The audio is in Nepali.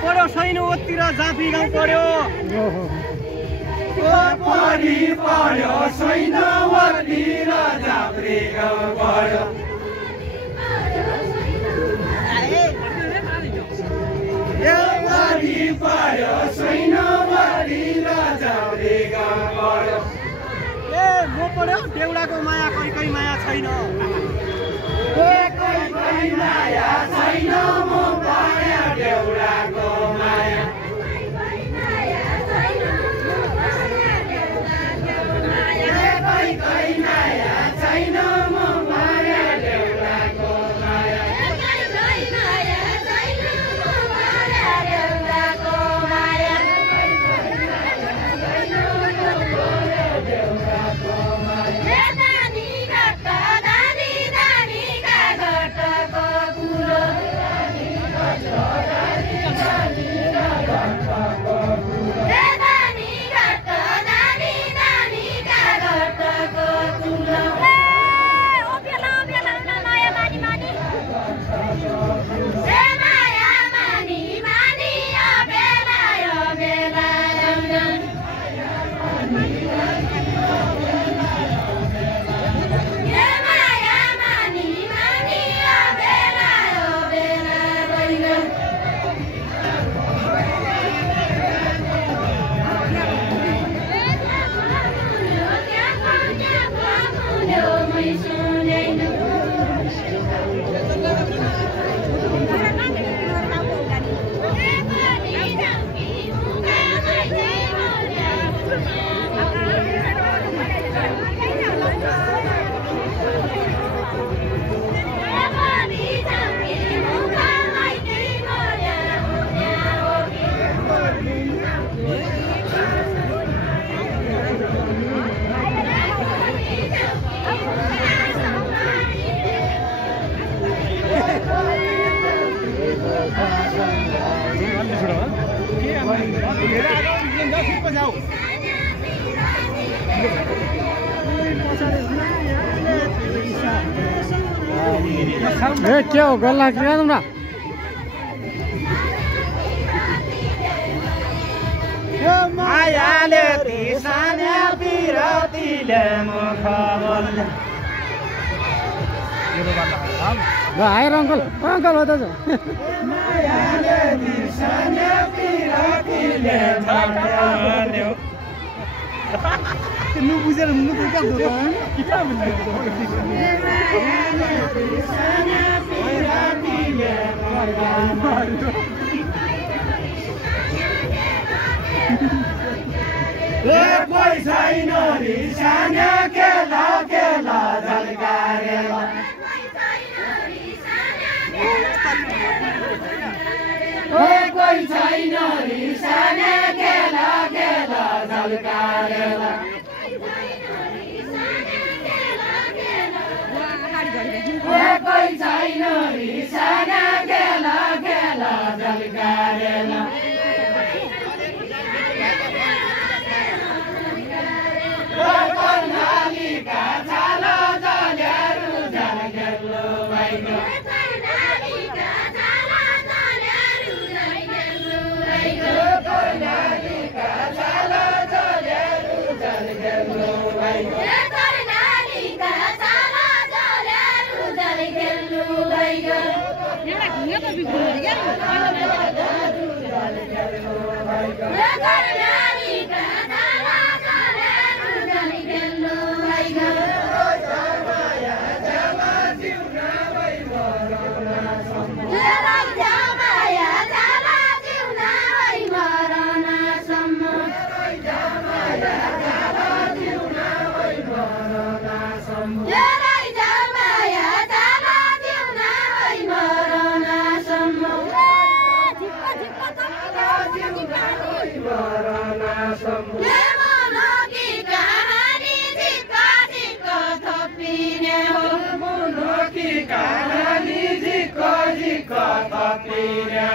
पढ्यो छैन ओतिर जाफी गाउँ पढ्यो पढ्यो छैन ओतिर जाफी गाउँ पढ्यो पढ्यो छैन ओतिर जाफी गाउँ पढ्यो ए म पढ्यो देउडाको माया कोही कोही माया छैन कोही माया छैन म पढ्यो देउडाको माया कोही माया छैन म पढ्यो देउडाको माया क्या हो गल्ला क्या तुमरा मायाले तिसाने बिरतीले मुख बोल्ने आएर अङ्कल अङ्कल हो दाजु मायाले तिसाने बिरतीले मुख बोल्ने नु बुझेर नु क्या हो किताब कोही छैन रिसाने केला केला झल्कारेला कोही छैन रिसाने केला केला झल्कारेला कोही छैन रिसाने केला केला झल्कारेला कर्णालीका छाला जल्यारु झल्केल्लो भाइको कर्णालीका छाला जल्यारु झल्केल्लो भाइको कर्णालीका छाला जल्यारु झल्केल्लो भाइको कर्णालीका छाला जल्यारु झल्केल्लो भाइको एउटा घुङ्गा त बिग्रियो क्या झल्केल्लो भाइको कर्णालीका करना सम्भव लेमनकी कहानी झिक्का झिक्क थपिने हो मुनकी कहानी झिक्क झिक्क थपिने